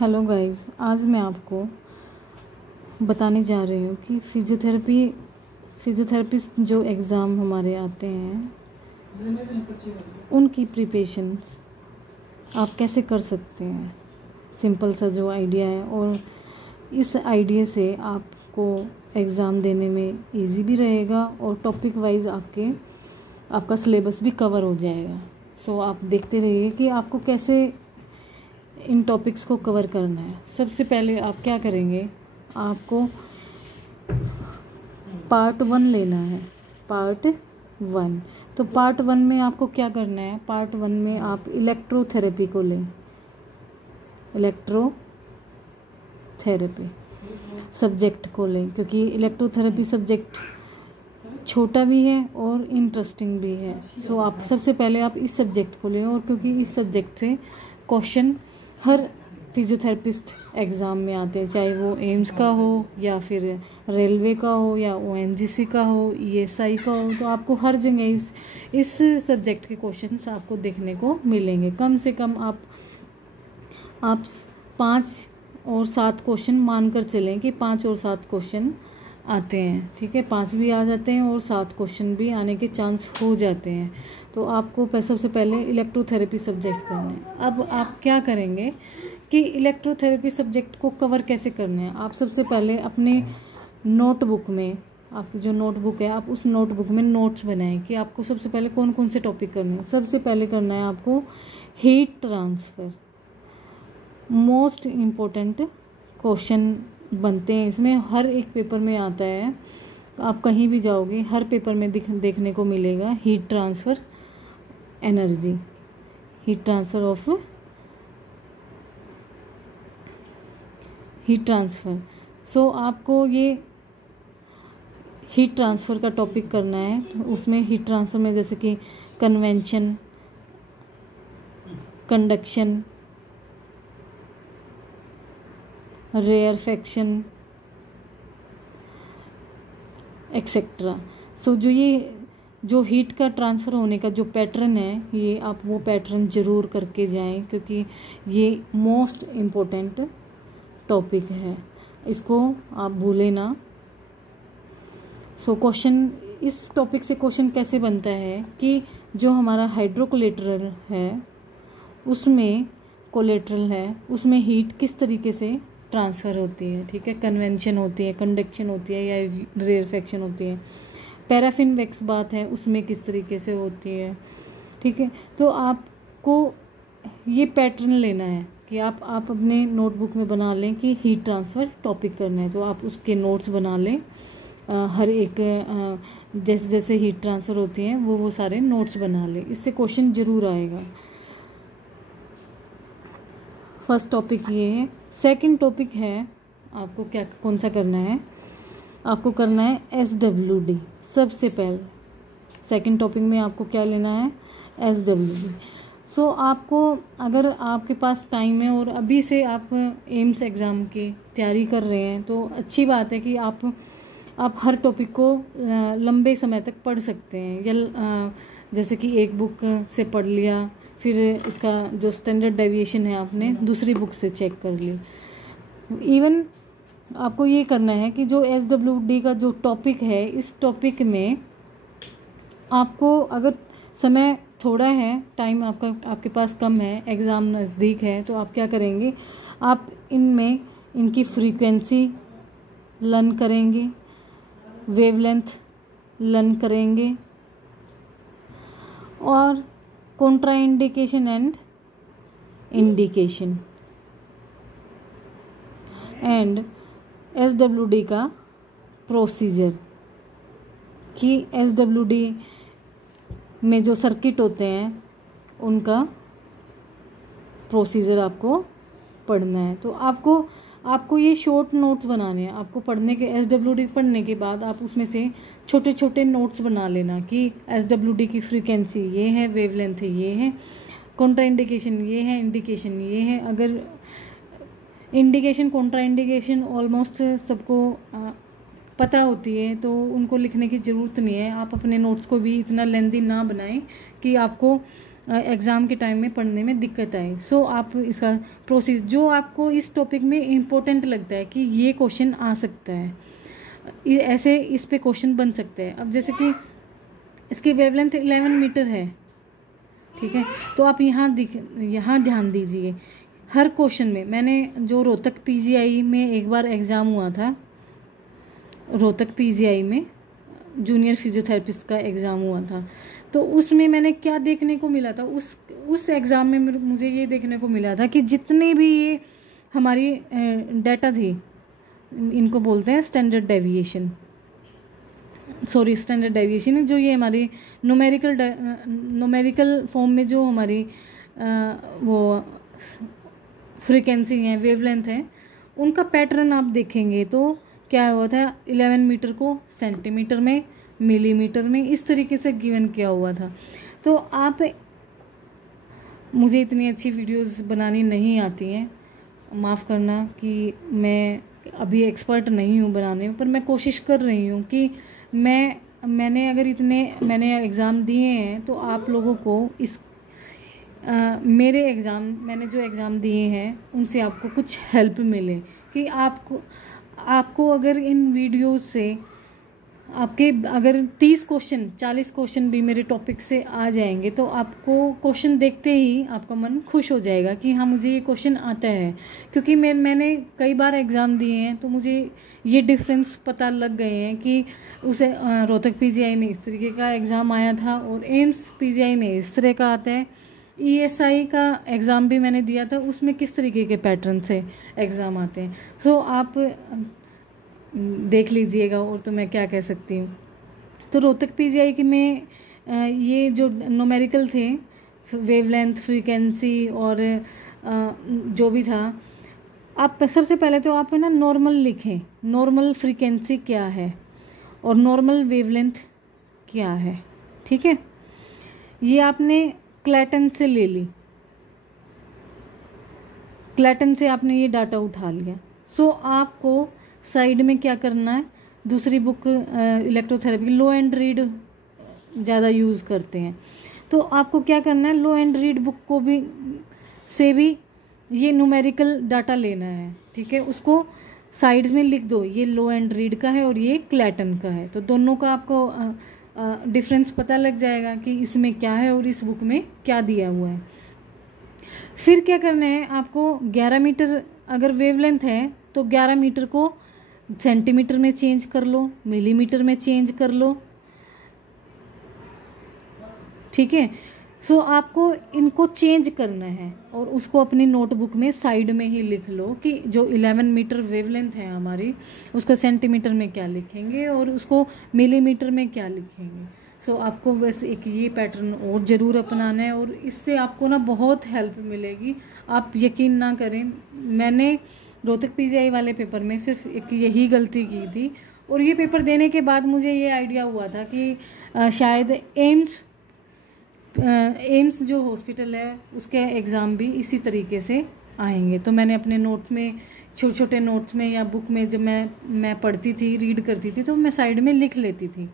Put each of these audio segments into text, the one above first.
Hello guys, आज मैं आपको बताने जा रही हूँ कि फिजियोथेरेपिस्ट जो एग्ज़ाम हमारे आते हैं उनकी प्रिपरेशंस आप कैसे कर सकते हैं। सिंपल सा जो आइडिया है, और इस आइडिया से आपको एग्ज़ाम देने में इजी भी रहेगा और टॉपिक वाइज आपका सिलेबस भी कवर हो जाएगा। सो आप देखते रहिए कि आपको कैसे इन टॉपिक्स को कवर करना है। सबसे पहले आप क्या करेंगे, आपको पार्ट 1 लेना है। पार्ट 1, तो पार्ट 1 में आपको क्या करना है, पार्ट 1 में आप इलेक्ट्रोथेरेपी को लें। इलेक्ट्रोथेरेपी सब्जेक्ट को लें, क्योंकि इलेक्ट्रोथेरेपी सब्जेक्ट छोटा भी है और इंटरेस्टिंग भी है। सो आप सबसे पहले आप इस सब्जेक्ट को लें, और क्योंकि इस सब्जेक्ट से क्वेश्चन हर फिजियोथेरेपिस्ट एग्ज़ाम में आते हैं, चाहे वो एम्स का हो या फिर रेलवे का हो या ओएनजीसी का हो, ईएसआई का हो, तो आपको हर जगह इस सब्जेक्ट के क्वेश्चंस आपको देखने को मिलेंगे। कम से कम आप 5 और 7 क्वेश्चन मानकर चलें कि 5 और 7 क्वेश्चन आते हैं। ठीक है, 5 भी आ जाते हैं और 7 क्वेश्चन भी आने के चांस हो जाते हैं। तो आपको सबसे पहले इलेक्ट्रोथेरेपी सब्जेक्ट करना है। अब आप क्या करेंगे कि इलेक्ट्रोथेरेपी सब्जेक्ट को कवर कैसे करना है। आप सबसे पहले अपने नोटबुक में, आपकी जो नोटबुक है, आप उस नोटबुक में नोट्स बनाएं कि आपको सबसे पहले कौन कौन से टॉपिक करने हैं। सबसे पहले करना है आपको heat transfer. Most important question बनते हैं इसमें, हर एक पेपर में आता है। आप कहीं भी जाओगे हर पेपर में देखने को मिलेगा heat transfer energy, heat transfer of heat transfer. So आपको ये हीट ट्रांसफ़र का टॉपिक करना है। तो उसमें हीट ट्रांसफ़र में जैसे कि कन्वेंशन, कंडक्शन, रेयरफेक्शन एक्सेट्रा। सो जो हीट का ट्रांसफ़र होने का जो पैटर्न है, ये आप वो पैटर्न ज़रूर करके जाएं, क्योंकि ये मोस्ट इम्पोर्टेंट टॉपिक है, इसको आप भूलें ना। सो क्वेश्चन, इस टॉपिक से क्वेश्चन कैसे बनता है कि जो हमारा हाइड्रोकोलेटरल है उसमें हीट किस तरीके से ट्रांसफ़र होती है। ठीक है, कन्वेंशन होती है, कंडक्शन होती है या रेयरफेक्शन होती है। पैराफिन वैक्स बात है, उसमें किस तरीके से होती है। ठीक है, तो आपको ये पैटर्न लेना है कि आप अपने नोटबुक में बना लें कि हीट ट्रांसफ़र टॉपिक करना है, तो आप उसके नोट्स बना लें। हर एक जैसे जैसे हीट ट्रांसफ़र होती हैं वो सारे नोट्स बना लें, इससे क्वेश्चन ज़रूर आएगा। फर्स्ट टॉपिक ये है। सेकंड टॉपिक है, आपको कौन सा करना है, आपको करना है SWD। सबसे पहले सेकंड टॉपिक में आपको क्या लेना है, SWD। सो आपको, अगर आपके पास टाइम है और अभी से आप एम्स एग्ज़ाम की तैयारी कर रहे हैं, तो अच्छी बात है कि आप हर टॉपिक को लंबे समय तक पढ़ सकते हैं। या जैसे कि एक बुक से पढ़ लिया, फिर उसका जो स्टैंडर्ड डेविएशन है आपने दूसरी बुक से चेक कर ली। इवन आपको ये करना है कि जो SWD का जो टॉपिक है, इस टॉपिक में आपको, अगर समय थोड़ा है, टाइम आपके पास कम है, एग्ज़ाम नज़दीक है, तो आप क्या करेंगे, आप इनकी फ्रीक्वेंसी लर्न करेंगे, वेवलेंथ लर्न करेंगे, और contraindication and indication, and SWD का प्रोसीजर, कि SWD में जो सर्किट होते हैं उनका प्रोसीजर आपको पढ़ना है। तो आपको ये शॉर्ट नोट्स बनाने हैं। आपको SWD पढ़ने के बाद आप उसमें से छोटे छोटे नोट्स बना लेना कि SWD की फ्रीक्वेंसी ये है, वेवलेंथ ये है, कॉन्ट्राइंडिकेशन ये है, इंडिकेशन ये है। अगर इंडिकेशन कॉन्ट्राइंडिकेशन ऑलमोस्ट सबको पता होती है, तो उनको लिखने की ज़रूरत नहीं है। आप अपने नोट्स को भी इतना लेंदी ना बनाएं कि आपको एग्ज़ाम के टाइम में पढ़ने में दिक्कत आए। सो आप इसका प्रोसेस जो आपको इस टॉपिक में इम्पोर्टेंट लगता है कि ये क्वेश्चन आ सकता है, ऐसे इस पे क्वेश्चन बन सकते हैं। अब जैसे कि इसकी वेवलेंथ 11 मीटर है, ठीक है, तो आप यहाँ ध्यान दीजिए। हर क्वेश्चन में मैंने जो रोहतक पीजीआई में एक बार एग्ज़ाम हुआ था, रोहतक पीजीआई में जूनियर फिजियोथेरेपिस्ट का एग्ज़ाम हुआ था, तो उसमें मैंने क्या देखने को मिला था, उस एग्ज़ाम में मुझे ये देखने को मिला था कि जितने भी ये हमारी डाटा थी, इनको बोलते हैं स्टैंडर्ड डेविएशन, जो ये हमारी न्यूमेरिकल फॉर्म में जो हमारी वो फ्रीक्वेंसी है, वेवलेंथ है, उनका पैटर्न आप देखेंगे तो क्या हुआ था, 11 मीटर को सेंटीमीटर में, मिलीमीटर में, इस तरीके से गिवन किया हुआ था। तो आप, मुझे इतनी अच्छी वीडियोस बनानी नहीं आती हैं, माफ़ करना कि मैं अभी एक्सपर्ट नहीं हूँ बनाने में, पर मैं कोशिश कर रही हूँ कि मैंने एग्ज़ाम दिए हैं तो आप लोगों को मैंने जो एग्ज़ाम दिए हैं उनसे आपको कुछ हेल्प मिले, कि आपको अगर इन वीडियोस से आपके अगर 30 क्वेश्चन 40 क्वेश्चन भी मेरे टॉपिक से आ जाएंगे तो आपको क्वेश्चन देखते ही आपका मन खुश हो जाएगा कि हाँ मुझे ये क्वेश्चन आता है। क्योंकि मैंने कई बार एग्ज़ाम दिए हैं तो मुझे ये डिफरेंस पता लग गए हैं कि उसे रोहतक पीजीआई में इस तरीके का एग्ज़ाम आया था और एम्स पीजीआई में इस तरह का आता है। ईएसआई का एग्ज़ाम भी मैंने दिया था, उसमें किस तरीके के पैटर्न से एग्ज़ाम आते हैं। तो आप देख लीजिएगा। और तो मैं क्या कह सकती हूँ। तो रोहतक पीजीआई के में ये जो न्यूमेरिकल थे, वेवलेंथ, फ्रीक्वेंसी और जो भी था, आप सबसे पहले तो आप है ना नॉर्मल लिखें, नॉर्मल फ्रीक्वेंसी क्या है और नॉर्मल वेवलेंथ क्या है, ठीक है। ये आपने क्लैटन से ले ली, क्लैटन से आपने ये डाटा उठा लिया। सो आपको साइड में क्या करना है, दूसरी book electrotherapy, low and read ज़्यादा यूज़ करते हैं, तो आपको क्या करना है, लो एंड रीड बुक को भी ये न्यूमेरिकल डाटा लेना है, ठीक है। उसको साइड में लिख दो, ये लो एंड रीड का है और ये क्लैटन का है, तो दोनों का आपको डिफरेंस पता लग जाएगा कि इसमें क्या है और इस बुक में क्या दिया हुआ है। फिर क्या करना है आपको, 11 मीटर अगर वेवलेंथ है तो 11 मीटर को सेंटीमीटर में चेंज कर लो, मिलीमीटर में चेंज कर लो, ठीक है। सो आपको इनको चेंज करना है और उसको अपनी नोटबुक में साइड में ही लिख लो कि जो 11 मीटर वेवलेंथ है हमारी, उसको सेंटीमीटर में क्या लिखेंगे और उसको मिलीमीटर में क्या लिखेंगे। सो आपको बस एक ये पैटर्न और ज़रूर अपनाना है और इससे आपको ना बहुत हेल्प मिलेगी। आप यकीन ना करें, मैंने रोहतक पीजीआई वाले पेपर में सिर्फ एक यही गलती की थी और ये पेपर देने के बाद मुझे ये आइडिया हुआ था कि शायद एम्स जो हॉस्पिटल है उसके एग्ज़ाम भी इसी तरीके से आएंगे। तो मैंने अपने नोट में, छोटे छोटे नोट्स में या बुक में जब मैं पढ़ती थी, रीड करती थी, तो मैं साइड में लिख लेती थी।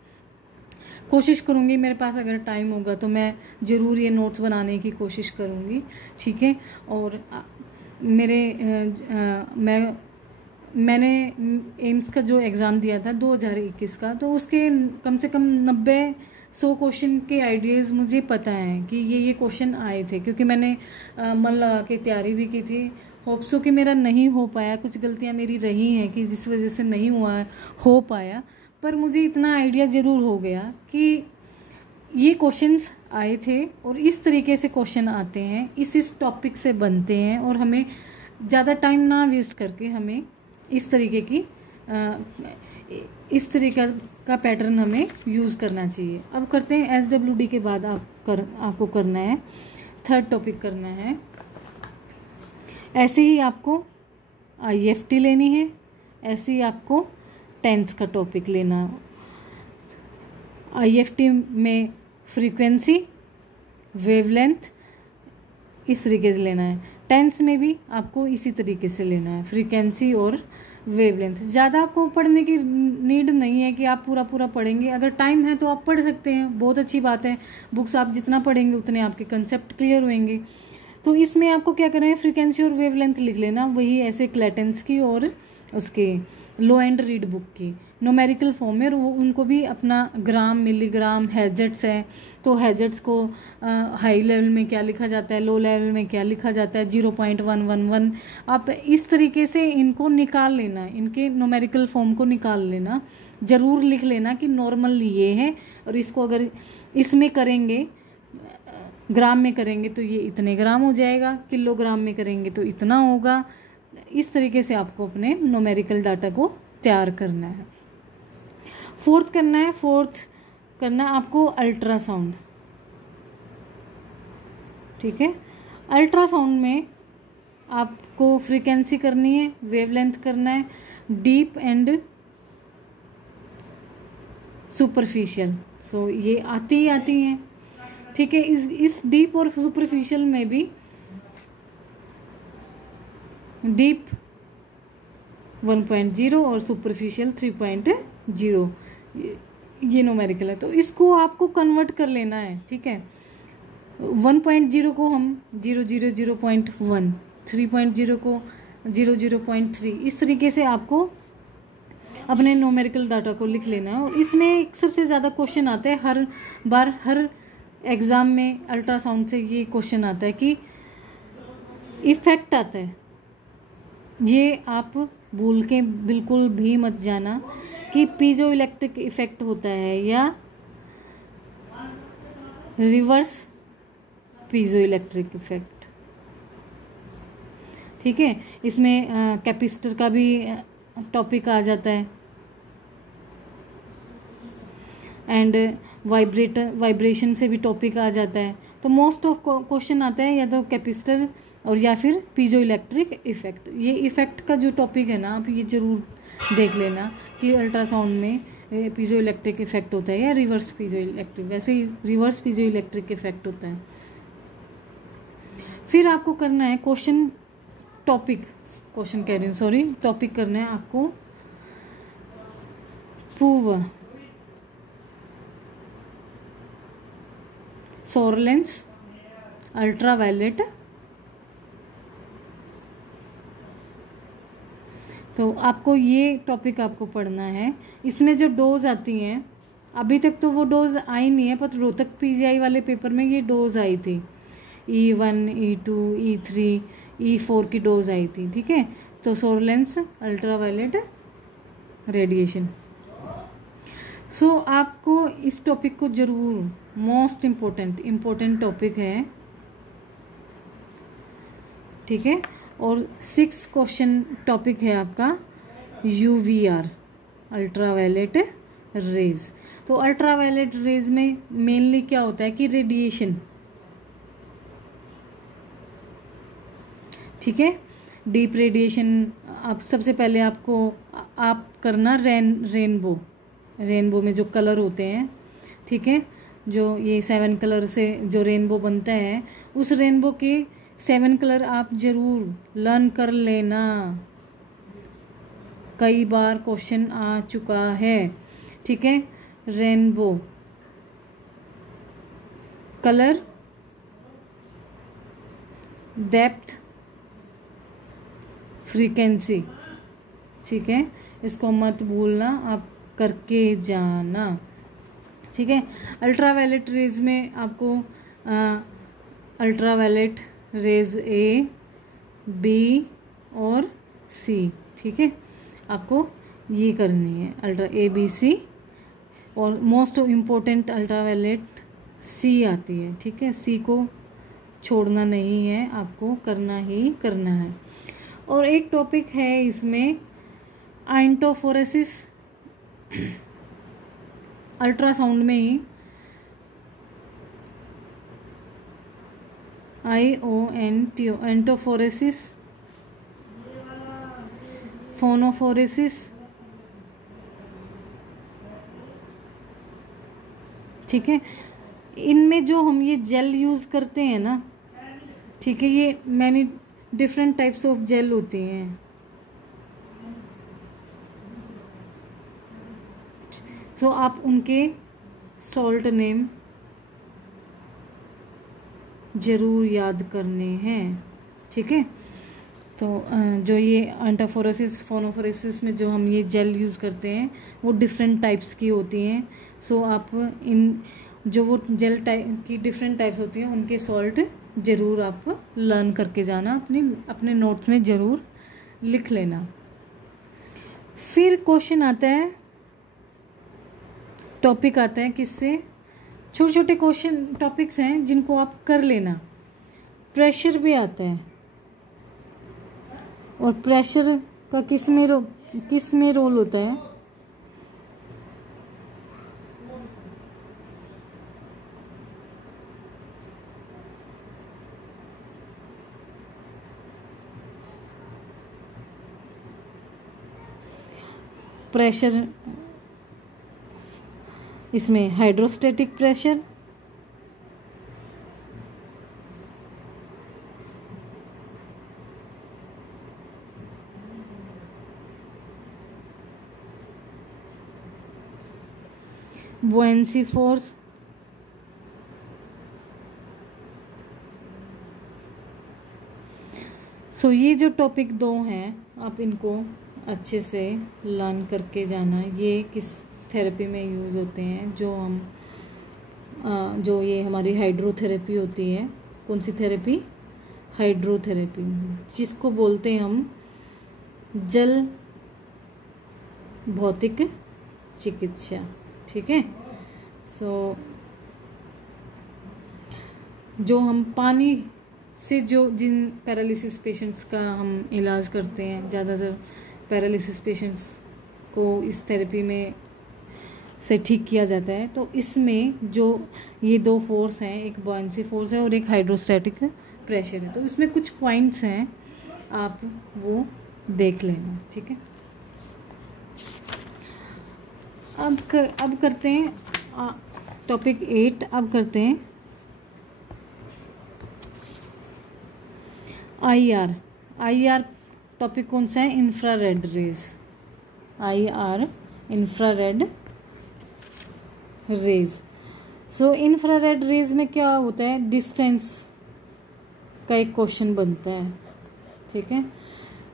कोशिश करूँगी, मेरे पास अगर टाइम होगा तो मैं ज़रूर ये नोट्स बनाने की कोशिश करूँगी, ठीक है। और मैंने एम्स का जो एग्ज़ाम दिया था 2021 का, तो उसके कम से कम 90-100 क्वेश्चन के आइडियाज़ मुझे पता है कि ये क्वेश्चन आए थे, क्योंकि मैंने मन लगा के तैयारी भी की थी। होप्सो कि मेरा नहीं हो पाया, कुछ गलतियां मेरी रही हैं कि जिस वजह से नहीं हो पाया, पर मुझे इतना आइडिया ज़रूर हो गया कि ये क्वेश्चंस आए थे और इस तरीके से क्वेश्चन आते हैं, इस टॉपिक से बनते हैं और हमें ज़्यादा टाइम ना वेस्ट करके हमें इस तरीके का पैटर्न हमें यूज़ करना चाहिए। अब करते हैं SWD के बाद आपको करना है, थर्ड टॉपिक करना है। ऐसे ही आपको IFT लेनी है, ऐसे ही आपको टेंस का टॉपिक लेना। IFT में फ्रीक्वेंसी, वेवलेंथ इस तरीके से लेना है। टेंस में भी आपको इसी तरीके से लेना है, फ्रीक्वेंसी और वेवलेंथ। ज़्यादा आपको पढ़ने की नीड नहीं है कि आप पूरा पूरा पढ़ेंगे, अगर टाइम है तो आप पढ़ सकते हैं, बहुत अच्छी बात है। बुक्स आप जितना पढ़ेंगे उतने आपके कंसेप्ट क्लियर होंगे। तो इसमें आपको क्या करना है, फ्रीक्वेंसी और वेवलेंथ लिख लेना, वही ऐसे क्लेटेंस की और उसके लो एंड रीड बुक की न्यूमेरिकल फॉर्म में। वो उनको भी अपना ग्राम, मिलीग्राम, हैजेट्स है, तो हैजेट्स को हाई लेवल में क्या लिखा जाता है, लो लेवल में क्या लिखा जाता है, 0.111। आप इस तरीके से इनको निकाल लेना, इनके न्यूमेरिकल फॉर्म को निकाल लेना, ज़रूर लिख लेना कि नॉर्मल ये है, और इसको अगर इसमें करेंगे, ग्राम में करेंगे तो ये इतने ग्राम हो जाएगा, किलोग्राम में करेंगे तो इतना होगा। इस तरीके से आपको अपने न्यूमेरिकल डाटा को तैयार करना है। फोर्थ करना है आपको अल्ट्रासाउंड। ठीक है, अल्ट्रासाउंड में आपको फ्रीक्वेंसी करनी है, वेवलेंथ करना है, डीप एंड सुपरफिशियल। सो ये आती हैं। ठीक है, इस डीप और सुपरफिशियल में भी डीप 1.0 और सुपरफिशियल 3.0 ये न्यूमेरिकल है, तो इसको आपको कन्वर्ट कर लेना है। ठीक है, 1.0 को हम 0.1, 3.0 को 0.3, इस तरीके से आपको अपने न्यूमेरिकल डाटा को लिख लेना है। और इसमें एक सबसे ज़्यादा क्वेश्चन आता है हर बार, हर एग्ज़ाम में अल्ट्रासाउंड से ये क्वेश्चन आता है कि इफ़ेक्ट आता है। ये आप भूल के बिल्कुल भी मत जाना कि पीजो इलेक्ट्रिक इफेक्ट होता है या रिवर्स पीजो इलेक्ट्रिक इफेक्ट। ठीक है, इसमें कैपेसिटर का भी टॉपिक आ जाता है, एंड वाइब्रेशन से भी टॉपिक आ जाता है। तो मोस्ट ऑफ क्वेश्चन आता है या तो कैपेसिटर और या फिर पीजो इलेक्ट्रिक इफेक्ट। ये इफेक्ट का जो टॉपिक है ना, आप ये जरूर देख लेना कि अल्ट्रासाउंड में पीजो इलेक्ट्रिक इफेक्ट होता है या रिवर्स पीजो इलेक्ट्रिक। वैसे ही रिवर्स पीजो इलेक्ट्रिक इफेक्ट होता है। फिर आपको करना है टॉपिक करना है आपको प्रूव सोरलेंस अल्ट्रावायलेट। तो आपको ये टॉपिक आपको पढ़ना है। इसमें जो डोज आती हैं, अभी तक तो वो डोज आई नहीं है, पर रोहतक पीजीआई वाले पेपर में ये डोज आई थी, E1, E2, E3, E4 की डोज आई थी। ठीक है, तो सोरलेंस अल्ट्रावायलेट रेडिएशन। सो आपको इस टॉपिक को जरूर, मोस्ट इम्पोर्टेंट टॉपिक है। ठीक है, और 6 क्वेश्चन टॉपिक है आपका UVR अल्ट्रावायलेट रेज। तो अल्ट्रावायलेट रेज में मेनली क्या होता है कि रेडिएशन। ठीक है, डीप रेडिएशन। आप सबसे पहले आप करना रेनबो में जो कलर होते हैं, ठीक है, जो ये 7 कलर से जो रेनबो बनता है, उस रेनबो के 7 कलर आप जरूर लर्न कर लेना। कई बार क्वेश्चन आ चुका है। ठीक है, रेनबो कलर, डेप्थ, फ्रीक्वेंसी। ठीक है, इसको मत भूलना, आप करके जाना। ठीक है, अल्ट्रावायलेट रेज में आपको अल्ट्रावायलेट रेज A, B और C। ठीक है, आपको ये करनी है अल्ट्रा ABC, और मोस्ट इम्पोर्टेंट अल्ट्रावायलेट C आती है। ठीक है, C को छोड़ना नहीं है, आपको करना ही करना है। और एक टॉपिक है इसमें आइंटोफोरेसिस, अल्ट्रासाउंड में ही IONTO, एंटोफोरेसिस, फोनोफोरेसिस। ठीक है, इनमें जो हम ये जेल यूज करते हैं ना, ठीक है, ये many different types of gel होती हैं। तो आप उनके सॉल्ट नेम ज़रूर याद करने हैं, ठीक है। तो जो ये एंटाफोरेसिस फोनोफोरेसिस में जो हम ये जेल यूज़ करते हैं वो डिफरेंट टाइप्स की होती हैं। सो आप इन जो वो जेल टाइप की डिफरेंट टाइप्स होती हैं उनके सॉल्ट ज़रूर आप लर्न करके जाना, अपने नोट्स में ज़रूर लिख लेना। फिर क्वेश्चन आता है, टॉपिक आता है किससे, छोटे छोटे क्वेश्चन टॉपिक्स हैं जिनको आप कर लेना। प्रेशर भी आता है, और प्रेशर का किस में रोल होता है, प्रेशर इसमें हाइड्रोस्टैटिक प्रेशर, बुएंसी फोर्स, सो ये जो टॉपिक 2 हैं आप इनको अच्छे से लर्न करके जाना। ये किस थेरेपी में यूज़ होते हैं, जो ये हमारी हाइड्रोथेरेपी होती है। कौन सी थेरेपी, हाइड्रोथेरेपी, जिसको बोलते हैं हम जल भौतिक चिकित्सा, ठीक है। सो जो हम पानी से जो जिन पैरालिसिस पेशेंट्स का हम इलाज करते हैं, ज़्यादातर पैरालिसिस पेशेंट्स को इस थेरेपी में से ठीक किया जाता है। तो इसमें जो ये 2 फोर्स हैं, एक बुएंसी फोर्स है और एक हाइड्रोस्टैटिक प्रेशर है। तो इसमें कुछ पॉइंट्स हैं, आप वो देख लेना, ठीक है। अब करते हैं टॉपिक 8। अब करते हैं IR टॉपिक कौन सा है, infrared rays. IR infrared rays. So infrared rays में क्या होता है, डिस्टेंस का एक क्वेश्चन बनता है, ठीक है।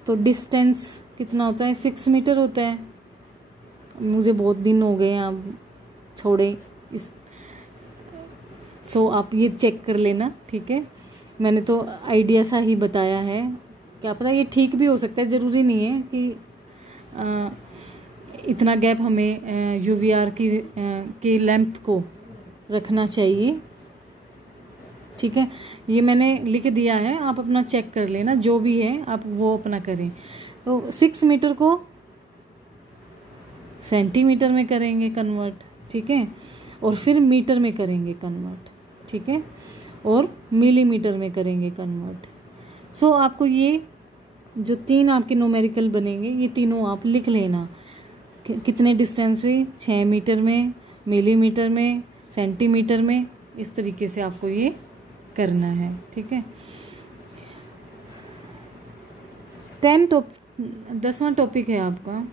तो डिस्टेंस कितना होता है, 6 मीटर होता है। मुझे बहुत दिन हो गए हैं, अब छोड़े इस, सो आप ये चेक कर लेना, ठीक है। मैंने तो आइडिया सा ही बताया है, क्या पता ये ठीक भी हो सकता है, ज़रूरी नहीं है कि इतना गैप हमें UVR की लैंप को रखना चाहिए, ठीक है। ये मैंने लिख दिया है, आप अपना चेक कर लेना, जो भी है आप वो अपना करें। तो 6 मीटर को सेंटीमीटर में करेंगे कन्वर्ट, ठीक है, और फिर मीटर में करेंगे कन्वर्ट, ठीक है, और मिलीमीटर में करेंगे कन्वर्ट। सो आपको ये जो 3 आपके न्यूमेरिकल बनेंगे, ये तीनों आप लिख लेना, कितने डिस्टेंस पे, 6 मीटर में, मिलीमीटर में, सेंटीमीटर में, इस तरीके से आपको ये करना है, ठीक है। 10वां टॉपिक है आपका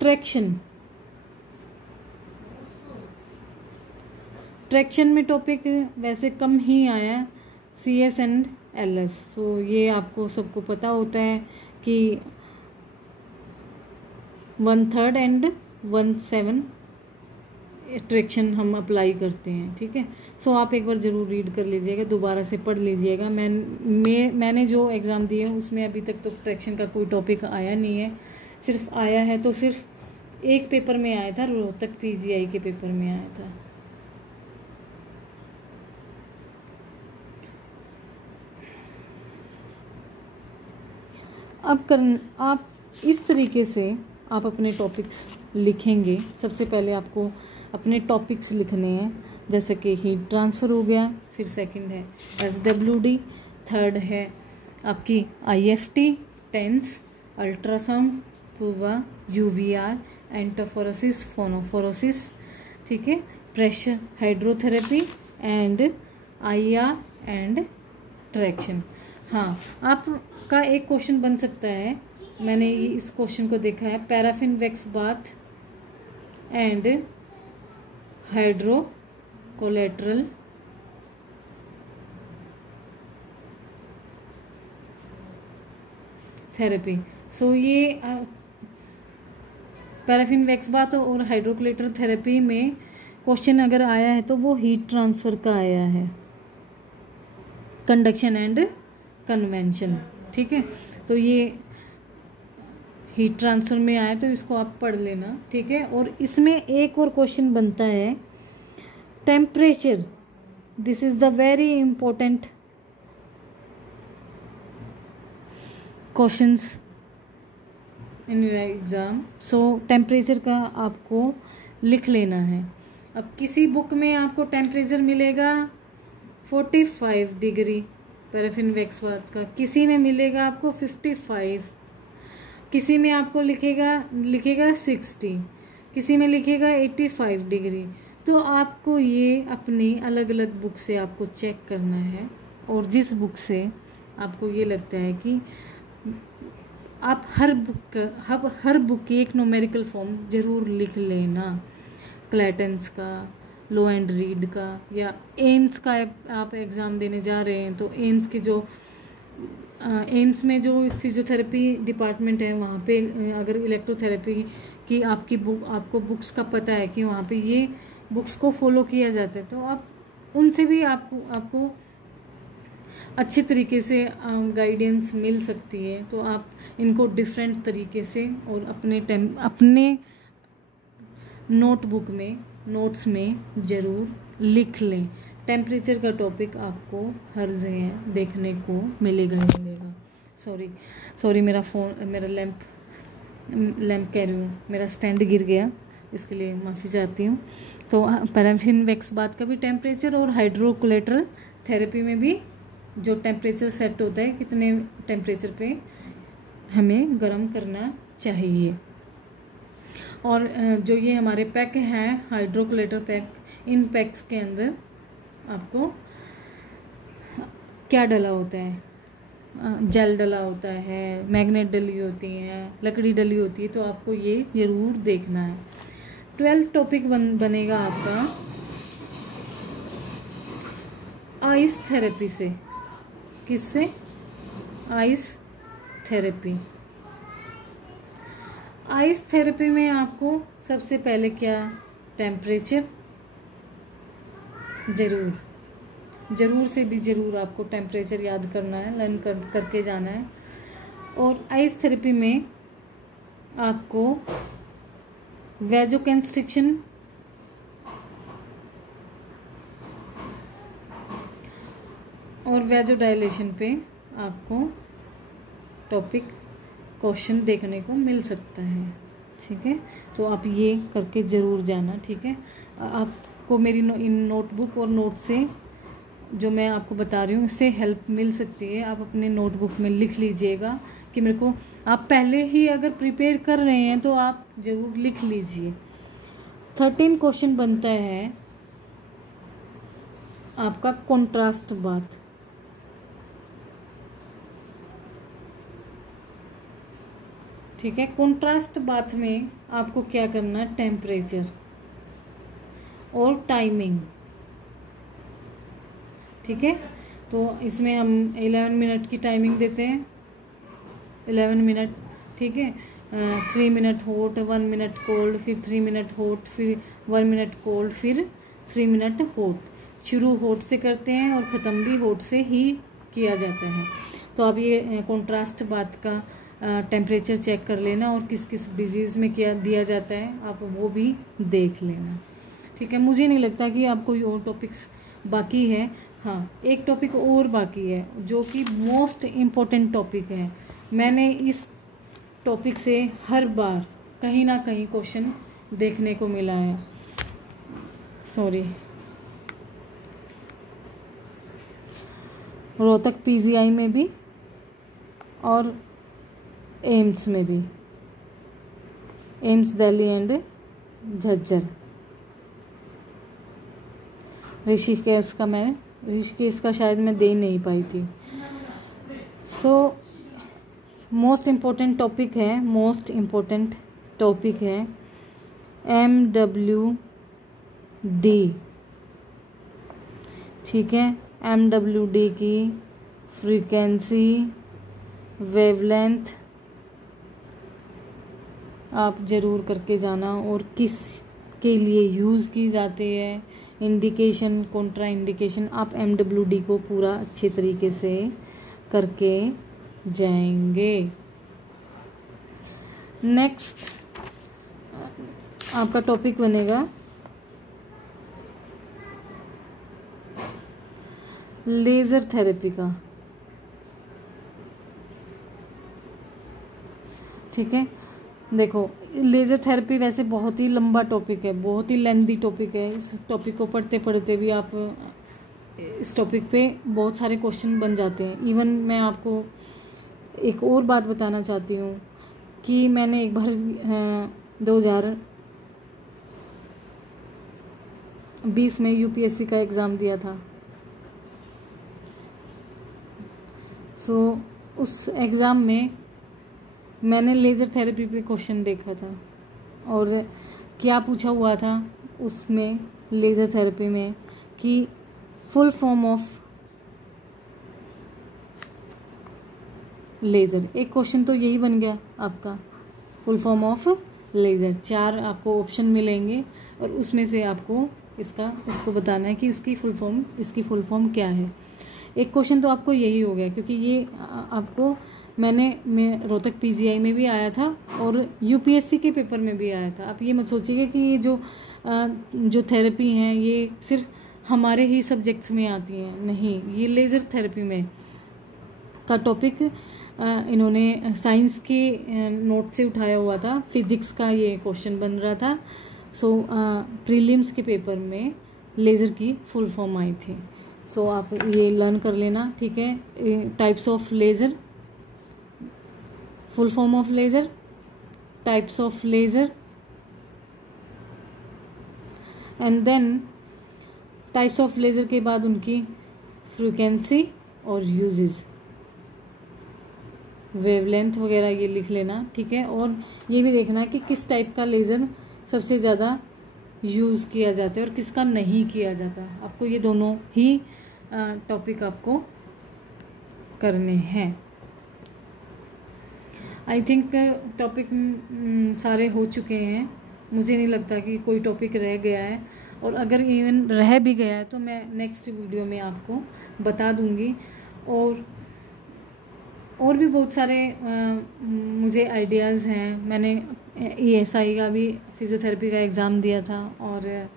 ट्रैक्शन में टॉपिक वैसे कम ही आया, CS एंड LS। सो ये आपको सबको पता होता है कि 1/3 एंड 1/7 ट्रैक्शन हम अप्लाई करते हैं, ठीक है। सो आप एक बार ज़रूर रीड कर लीजिएगा, दोबारा से पढ़ लीजिएगा। मैंने जो एग्ज़ाम दिए उसमें अभी तक तो ट्रैक्शन का कोई टॉपिक आया नहीं है, सिर्फ आया है तो सिर्फ एक पेपर में आया था, रोहतक PGI के पेपर में आया था। आप इस तरीके से आप अपने टॉपिक्स लिखेंगे। सबसे पहले आपको अपने टॉपिक्स लिखने हैं, जैसे कि हीट ट्रांसफ़र हो गया, फिर सेकंड है SWD, थर्ड है आपकी IFT, टेंस, अल्ट्रासाउंड, पूवा, UVR, एंटाफोरेसिस, फोनोफोरेसिस, ठीक है, pressure, hydrotherapy and IR and traction. हाँ, आपका एक क्वेश्चन बन सकता है मैंने ये इस क्वेश्चन को देखा है, paraffin wax bath and hydrocollator therapy. So ये पैराफिन वैक्स बाथ और हाइड्रोकोलेटरल थेरेपी में क्वेश्चन अगर आया है तो वो हीट ट्रांसफ़र का आया है, कंडक्शन एंड कन्वेंशन। ठीक है, तो ये हीट ट्रांसफ़र में आया तो इसको आप पढ़ लेना। ठीक है, और इसमें एक और क्वेश्चन बनता है temperature. This is the very important questions in your exam. So temperature का आपको लिख लेना है। अब किसी बुक में आपको टेम्परेचर मिलेगा 45 डिग्री पैराफिन वैक्स बाथ का, किसी में मिलेगा आपको 55, किसी में आपको लिखेगा 60, किसी में लिखेगा 85 डिग्री। तो आपको ये अपनी अलग अलग बुक से आपको चेक करना है, और जिस बुक से आपको ये लगता है कि आप हर बुक की एक न्यूमेरिकल फॉर्म ज़रूर लिख लेना। क्लैटेंस का, लो एंड रीड का, या एम्स का आप एग्ज़ाम देने जा रहे हैं तो एम्स की जो एम्स में जो फिजियोथेरेपी डिपार्टमेंट है वहाँ पे अगर इलेक्ट्रोथेरेपी की आपको बुक्स का पता है कि वहाँ पे ये बुक्स को फॉलो किया जाता है, तो आप उनसे भी आपको अच्छे तरीके से गाइडेंस मिल सकती है। तो आप इनको डिफरेंट तरीके से और अपने नोटबुक में नोट्स में ज़रूर लिख लें। टेम्परेचर का टॉपिक आपको हर जगह देखने को मिलेगा ही मिलेगा। सॉरी मेरा लैंप कह रही हूँ, मेरा स्टैंड गिर गया, इसके लिए माफ़ी चाहती हूँ। तो पैराफिन वैक्स बाथ का भी टेम्परेचर और हाइड्रोकोलेटरल थेरेपी में भी जो टेम्परेचर सेट होता है, कितने टेम्परेचर पे हमें गर्म करना चाहिए। और जो ये हमारे पैक हैं हाइड्रोकोलेटर पैक, इन पैक्स के अंदर आपको क्या डला होता है, जेल डला होता है, मैग्नेट डली होती हैं, लकड़ी डली होती है, तो आपको ये ज़रूर देखना है। 12th टॉपिक बनेगा आपका आइस थेरेपी से। किससे? Ice therapy. आइस थेरेपी में आपको सबसे पहले क्या, टेम्परेचर ज़रूर से भी ज़रूर आपको टेम्परेचर याद करना है, लर्न करके जाना है। और आइस थेरेपी में आपको वैजोकंस्ट्रिक्शन और वैजोडाइलेशन पे आपको टॉपिक क्वेश्चन देखने को मिल सकता है। ठीक है, तो आप ये करके ज़रूर जाना। ठीक है, आपको मेरी इन नोटबुक और नोट से जो मैं आपको बता रही हूँ इससे हेल्प मिल सकती है। आप अपने नोटबुक में लिख लीजिएगा कि मेरे को, आप पहले ही अगर प्रिपेयर कर रहे हैं तो आप ज़रूर लिख लीजिए। 13 क्वेश्चन बनता है आपका कॉन्ट्रास्ट बाथ। ठीक है, कॉन्ट्रास्ट बाथ में आपको क्या करना है, टेम्परेचर और टाइमिंग। ठीक है, तो इसमें हम 11 मिनट की टाइमिंग देते हैं, 11 मिनट। ठीक है, 3 मिनट हॉट, 1 मिनट कोल्ड, फिर 3 मिनट हॉट, फिर 1 मिनट कोल्ड, फिर 3 मिनट हॉट। शुरू हॉट से करते हैं और ख़त्म भी हॉट से ही किया जाता है। तो अब ये कॉन्ट्रास्ट बाथ का टेम्परेचर चेक कर लेना और किस किस डिजीज़ में क्या दिया जाता है आप वो भी देख लेना। ठीक है, मुझे नहीं लगता कि आपको कोई और टॉपिक्स बाकी है। हाँ, एक टॉपिक और बाकी है जो कि मोस्ट इम्पोर्टेंट टॉपिक है। मैंने इस टॉपिक से हर बार कहीं ना कहीं क्वेश्चन देखने को मिला है। रोहतक पीजीआई में भी और एम्स में भी, एम्स दिल्ली एंड झज्जर। ऋषिकेश का शायद मैं दे नहीं पाई थी। सो मोस्ट इम्पोर्टेंट टॉपिक है MWD, ठीक है। MWD की फ्रीक्वेंसी, वेवलेंथ आप ज़रूर करके जाना, और किस के लिए यूज़ की जाती है, इंडिकेशन, कॉन्ट्रा इंडिकेशन, आप MWD को पूरा अच्छे तरीके से करके जाएंगे। नेक्स्ट आपका टॉपिक बनेगा लेज़र थेरेपी का, ठीक है। देखो, लेज़र थेरेपी वैसे बहुत ही लंबा टॉपिक है, बहुत ही लेंथी टॉपिक है। इस टॉपिक को पढ़ते पढ़ते भी आप इस टॉपिक पे बहुत सारे क्वेश्चन बन जाते हैं। इवन मैं आपको एक और बात बताना चाहती हूँ कि मैंने एक बार 2020 में UPSC का एग्ज़ाम दिया था। उस एग्ज़ाम में मैंने लेज़र थेरेपी पे क्वेश्चन देखा था, और क्या पूछा हुआ था उसमें लेज़र थेरेपी में कि फुल फॉर्म ऑफ लेज़र। एक क्वेश्चन तो यही बन गया आपका, फुल फॉर्म ऑफ लेज़र। 4 आपको ऑप्शन मिलेंगे और उसमें से आपको इसको बताना है कि इसकी फुल फॉर्म क्या है। एक क्वेश्चन तो आपको यही हो गया, क्योंकि ये आपको मैं रोहतक PGI में भी आया था और UPSC के पेपर में भी आया था। आप ये मत सोचिएगा कि ये जो थेरेपी हैं ये सिर्फ हमारे ही सब्जेक्ट्स में आती हैं, नहीं। ये लेज़र थेरेपी में का टॉपिक इन्होंने साइंस के नोट से उठाया हुआ था। फिजिक्स का ये क्वेश्चन बन रहा था। प्रीलिम्स के पेपर में लेज़र की फुल फॉर्म आई थी। आप ये लर्न कर लेना, ठीक है। Types of laser, full form of laser, types of laser, and then types of laser के बाद उनकी फ्रीक्वेंसी और यूजेस, वेवलेंथ वगैरह ये लिख लेना, ठीक है। और ये भी देखना कि किस टाइप का लेज़र सबसे ज़्यादा यूज़ किया जाता है और किसका नहीं किया जाता। आपको ये दोनों ही टॉपिक आपको करने हैं। आई थिंक टॉपिक सारे हो चुके हैं, मुझे नहीं लगता कि कोई टॉपिक रह गया है, और अगर इवन रह भी गया है तो मैं नेक्स्ट वीडियो में आपको बता दूंगी। और भी बहुत सारे मुझे आइडियाज़ हैं। मैंने ESI का भी, फिजियोथेरेपी का एग्ज़ाम दिया था, और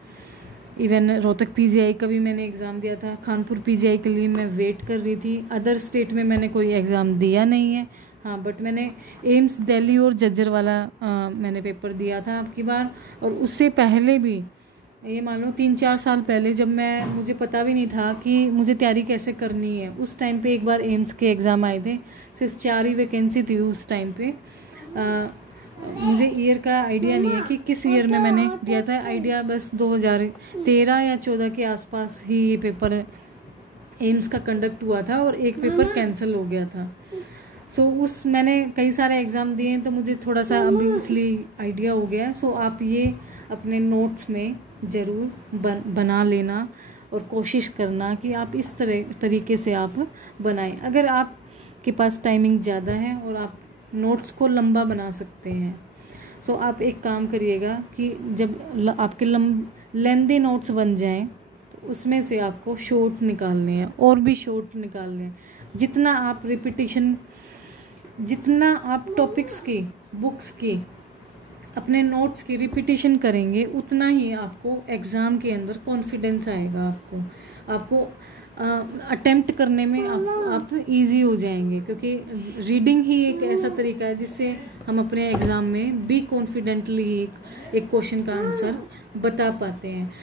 इवन रोहतक PGI का भी मैंने एग्ज़ाम दिया था। कानपुर PGI के लिए मैं वेट कर रही थी। अदर स्टेट में मैंने कोई एग्ज़ाम दिया नहीं है, हाँ, बट मैंने एम्स दिल्ली और जज्जर वाला मैंने पेपर दिया था आपकी बार। और उससे पहले भी, ये मान लो 3-4 साल पहले, जब मुझे पता भी नहीं था कि मुझे तैयारी कैसे करनी है, उस टाइम पे एक बार एम्स के एग्ज़ाम आए थे। सिर्फ 4 ही वैकेंसी थी उस टाइम पे। मुझे ईयर का आइडिया नहीं है कि किस ईयर में मैंने दिया था। आइडिया बस 2013 या 14 के आसपास ही ये पेपर एम्स का कंडक्ट हुआ था, और एक पेपर कैंसिल हो गया था। मैंने कई सारे एग्ज़ाम दिए हैं, तो मुझे थोड़ा सा अभी इसलिए आइडिया हो गया। आप ये अपने नोट्स में ज़रूर बना लेना, और कोशिश करना कि आप इस तरीके से आप बनाएं। अगर आपके पास टाइमिंग ज़्यादा है और आप नोट्स को लंबा बना सकते हैं, आप एक काम करिएगा कि जब आपके लेंदी नोट्स बन जाएं, तो उसमें से आपको शॉर्ट निकालने हैं, और भी शॉर्ट निकालने हैं। जितना आप टॉपिक्स की, बुक्स की, अपने नोट्स की रिपीटिशन करेंगे, उतना ही आपको एग्ज़ाम के अंदर कॉन्फिडेंस आएगा। आपको अटेम्प्ट करने में आप इजी हो जाएंगे, क्योंकि रीडिंग ही एक ऐसा तरीका है जिससे हम अपने एग्ज़ाम में भी कॉन्फिडेंटली एक क्वेश्चन का आंसर बता पाते हैं।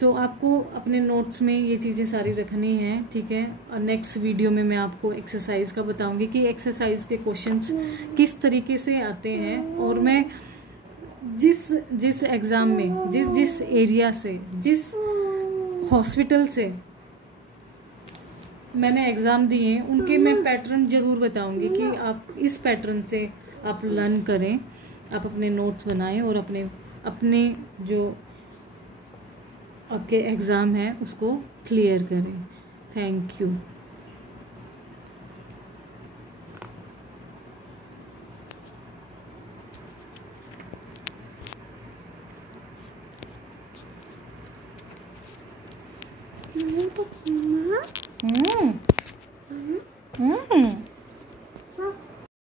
तो आपको अपने नोट्स में ये चीज़ें सारी रखनी हैं, ठीक है। और नेक्स्ट वीडियो में मैं आपको एक्सरसाइज का बताऊंगी कि एक्सरसाइज के क्वेश्चंस किस तरीके से आते हैं, और मैं जिस एग्ज़ाम में जिस एरिया से, जिस हॉस्पिटल से मैंने एग्ज़ाम दिए हैं उनके मैं पैटर्न ज़रूर बताऊंगी कि आप इस पैटर्न से आप लर्न करें, आप अपने नोट्स बनाएं और अपने जो आपके एग्ज़ाम है उसको क्लियर करें। Thank you. Mama,